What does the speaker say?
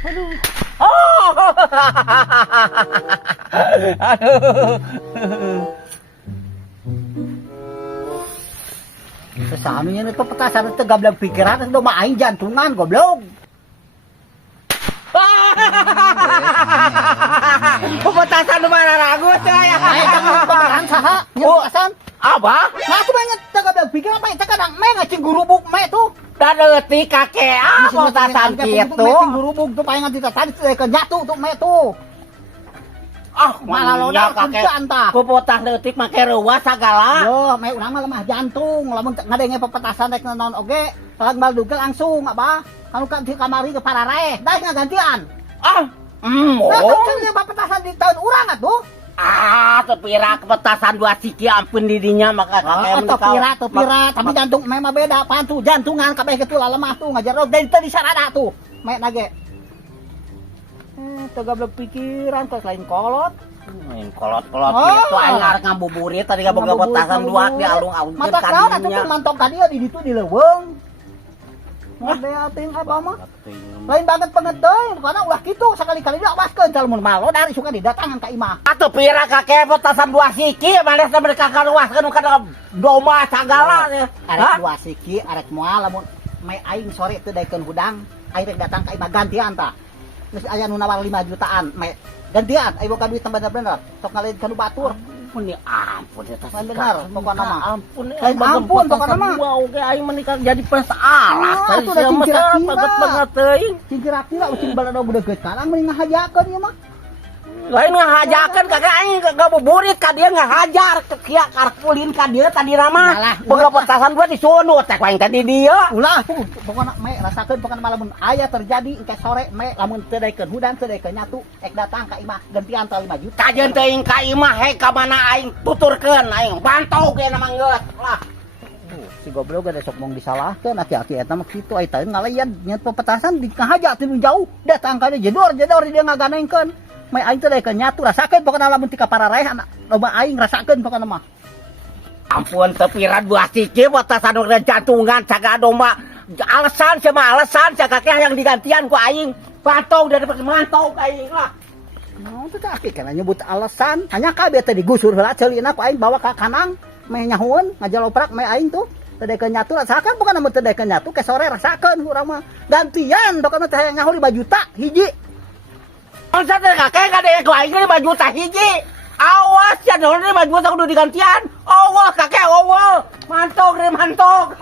Aduh. Oh. Aduh. Sesanunya itu petasan itu gablang pikiran itu main jantungan goblok. Petasan mana ragu saya. Ayo jangan petasan saha. Petasan. Apa? Nah aku banyak gablang pikiran apa itu kadang me ngacing gurubuk me tuh. Dan leutik kakek petasan kitu. Gurubuk tuh paling ngati tadi teh nyatu tuh me tuh. Ah, malah lodak kakek. anta. Ku potas leutik make reuas sagala. Yo, me urang mah lemah jantung, lamun ngadenge pepetasan rek naon oge, salah baldugel langsung apa? Kanu kan di kamari ke pararaeh, dah ngagantian. Ah, Nah, kan yang pepetasan di tahun urang atuh. Ah, tepira kepetasan dua siki ampun didinya maka kakek Tepira, tapi jantung memang beda apaan tuh, jantungan kabeh kitu lemah tuh ngajar dan teu disarada tuh. Me nage. Teu gablek pikiran kok lain kolot. Main kolot-kolot gitu aing arek ngabuburit tadi boga petasan dua di alung-alung mata naon atuh teh mantok ka dieu di ditu di leuweung. Ada ting apa mah? Lain banget banget teh, karena ulah kitu sakali-kali dia awaskeun calmun malo dari suka didatangan ka imah. Atuh pira kakek petasan dua siki manes mereka karuaskeun kana doma sagala. Arek dua siki arek moal lamun mai aing sore teu daekeun hudang, aing rek datang ka imah gantian tah. Geus aya nu nawar 5 jutaan, mai gantian aing boga duit bener-bener, sok ngaleun ka nu batur. Ampun ya ampun ya tas bener pokona mah. Ampun lain ampun pokona mah. Oke aing menikah jadi pesalah. Saya sudah banget banget teuing. Kira-kira ucing balada budak geus kalang mending ngahajakeun ieu mah. Lain ngahajakeun kakek aing ngabuburit ka dieu ngahajar kia karpulin ka dieu tadi nama. Boga petasan gua disunut teh aing tadi dieu. Ulah pokona me rasakeun pokona malamun aya terjadi engke sore me lamun teu daekeun hudang teu daekeun nyatu ek datang ka imah gantian 5 juta. Kajeun teuing ka imah he ka mana aing tuturkeun aing bantau ge nama geus lah. Si goblok geus sok mong disalahkeun aki-aki eta mah kitu ai teh ngalayan nya pepetasan di ngahaja teh jauh datang ka dieu jedor dia ngaganengkeun. Mai aing teh daekeun nyatu rasakeun pokona lamun ti ka pararaeh anak loba aing rasakeun pokona mah. Ampun tepiran buah siki petasan urang jantungan caga domba alasan sama alasan kakek yang digantian ku aing pantau dari mantau ka aing lah. Naon teh aki kana nyebut alasan hanya kabeh teh digusur heula ceulina ku aing bawa ka kanang meh nyahueun ngajaloprak meh aing tuh teu daekeun nyatu rasakeun pokona mun teu daekeun nyatu ke sore rasakeun urang mah gantian pokona teh nyaho 5 juta hiji. Masa teh kakek kadek ku aing 5 juta hiji. Awas ya naon 5 juta kudu digantian. Allah kakek Allah. Mantok.